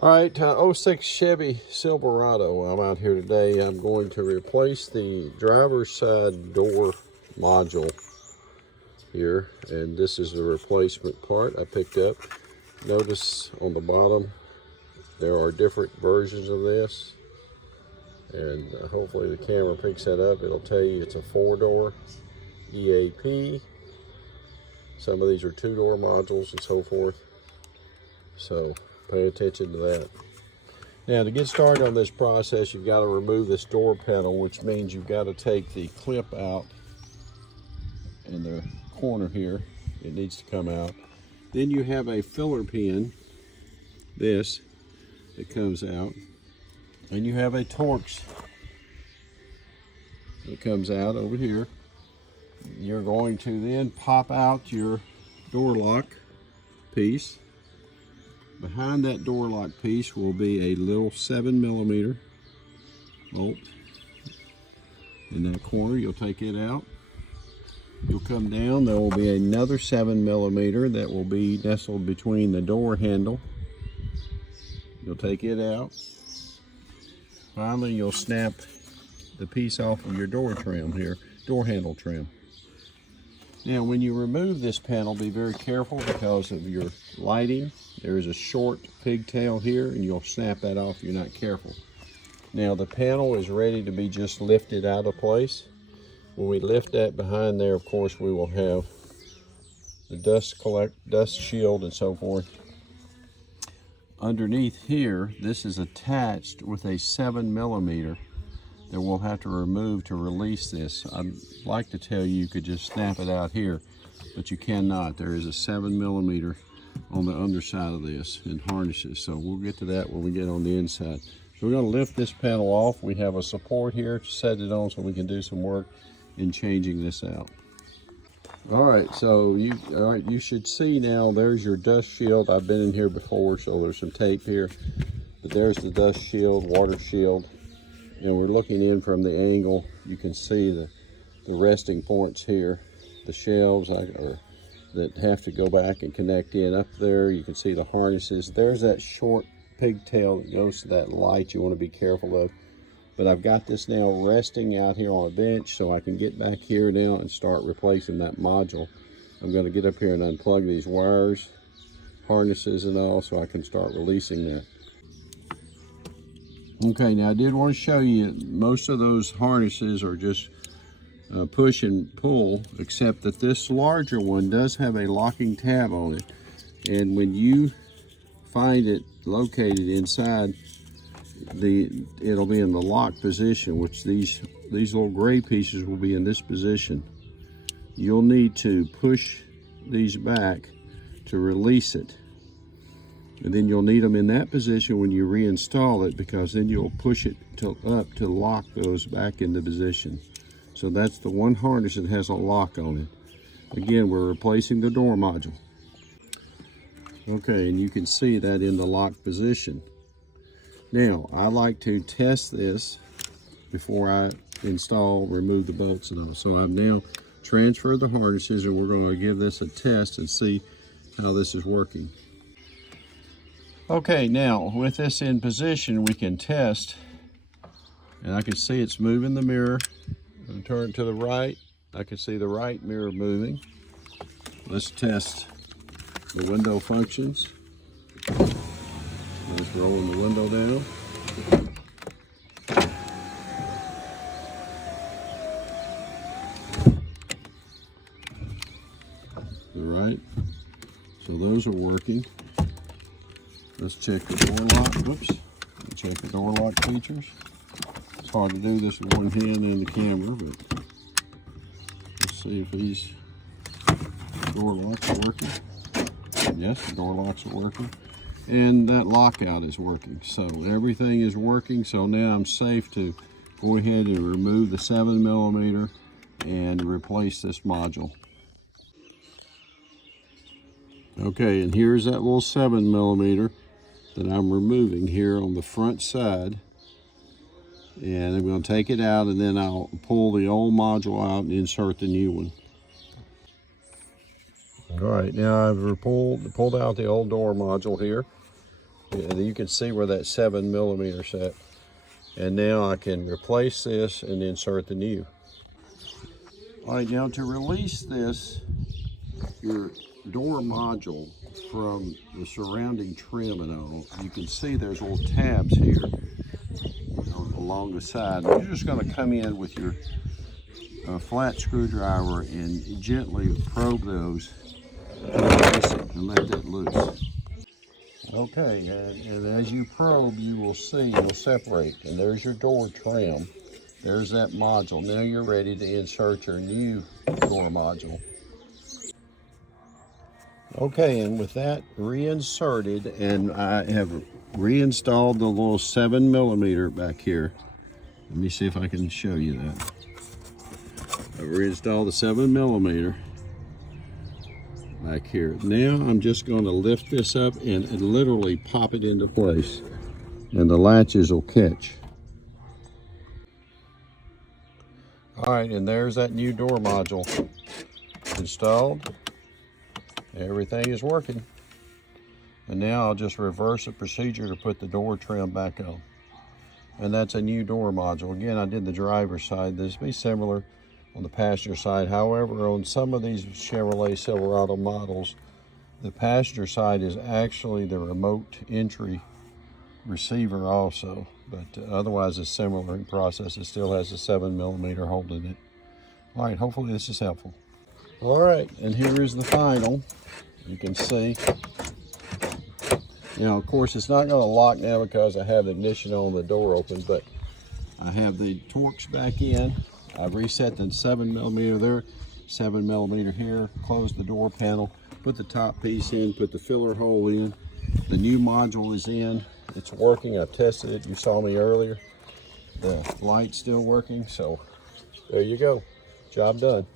All right, '06 Chevy Silverado. I'm out here today. I'm going to replace the driver's side door module here, and this is the replacement part I picked up. Notice on the bottom there are different versions of this, and hopefully the camera picks that up. It'll tell you it's a 4-door EAP. Some of these are 2-door modules and so forth, so pay attention to that. Now, to get started on this process, you've got to remove this door panel, which means you've got to take the clip out in the corner here. It needs to come out. Then you have a filler pin, this, that comes out. And you have a Torx that comes out over here. You're going to then pop out your door lock piece. Behind that door lock piece will be a little 7mm bolt. In that corner, you'll take it out. You'll come down, there will be another 7mm that will be nestled between the door handle. You'll take it out. Finally, you'll snap the piece off of your door trim here, door handle trim. Now, when you remove this panel, be very careful because of your lighting. There is a short pigtail here, and you'll snap that off if you're not careful. Now, the panel is ready to be just lifted out of place. When we lift that behind there, of course, we will have the dust shield and so forth. Underneath here, this is attached with a 7mm that we'll have to remove to release this. I'd like to tell you could just snap it out here, but you cannot. There is a 7mm on the underside of this and harnesses, so we'll get to that when we get on the inside. So we're going to lift this panel off. We have a support here to set it on so we can do some work in changing this out. All right, so you should see now, there's your dust shield. I've been in here before, so there's some tape here, but there's the dust shield, water shield. And we're looking in from the angle. You can see the resting points here, the shelves that have to go back and connect in. Up there, you can see the harnesses. There's that short pigtail that goes to that light you want to be careful of. But I've got this now resting out here on a bench, so I can get back here now and start replacing that module. I'm going to get up here and unplug these wires, harnesses and all, so I can start releasing that. Okay, now I did want to show you, most of those harnesses are just push and pull, except that this larger one does have a locking tab on it. And when you find it located inside, it'll be in the lock position, which these little gray pieces will be in this position. You'll need to push these back to release it. And then you'll need them in that position when you reinstall it, because then you'll push it up to lock those back into position. So that's the one harness that has a lock on it. Again, we're replacing the door module. Okay, and you can see that in the lock position. Now, I like to test this before I remove the bolts and all. So I've now transferred the harnesses, and we're going to give this a test and see how this is working. Okay, now with this in position, we can test, and I can see it's moving the mirror. I'm gonna turn it to the right. I can see the right mirror moving. Let's test the window functions. Let's roll the window down. All right, so those are working. Let's check the door lock. Whoops. Check the door lock features. It's hard to do this with one hand and the camera, but let's see if these door locks are working. Yes, the door locks are working. And that lockout is working. So everything is working. So now I'm safe to go ahead and remove the 7mm and replace this module. Okay, and here's that little 7mm that I'm removing here on the front side. And I'm going to take it out, and then I'll pull the old module out and insert the new one. All right, now I've pulled out the old door module here. And you can see where that 7 millimeter set. And now I can replace this and insert the new. All right, now to release this, your door module from the surrounding trim and all, you can see there's little tabs here along the side. You're just going to come in with your flat screwdriver and gently probe those and let that loose. Okay, and as you probe, you will see it'll separate. And there's your door trim. There's that module. Now you're ready to insert your new door module. Okay, and with that reinserted, and I have reinstalled the little 7 millimeter back here. Let me see if I can show you that. I've reinstalled the 7 millimeter back here. Now I'm just going to lift this up and literally pop it into place, and the latches will catch. All right, and there's that new door module installed. Everything is working. And now I'll just reverse the procedure to put the door trim back on. And that's a new door module. Again, I did the driver's side. This will be similar on the passenger side. However, on some of these Chevrolet Silverado models, the passenger side is actually the remote entry receiver also. But otherwise, it's similar in process. It still has a 7 millimeter holding it. All right, hopefully this is helpful. All right, and here is the final. You can see. Now, of course, it's not going to lock now because I have the ignition on, the door open, but I have the Torx back in. I've reset the 7 millimeter there, 7 millimeter here, closed the door panel, put the top piece in, put the filler hole in. The new module is in. It's working. I've tested it. You saw me earlier. The light's still working, so there you go. Job done.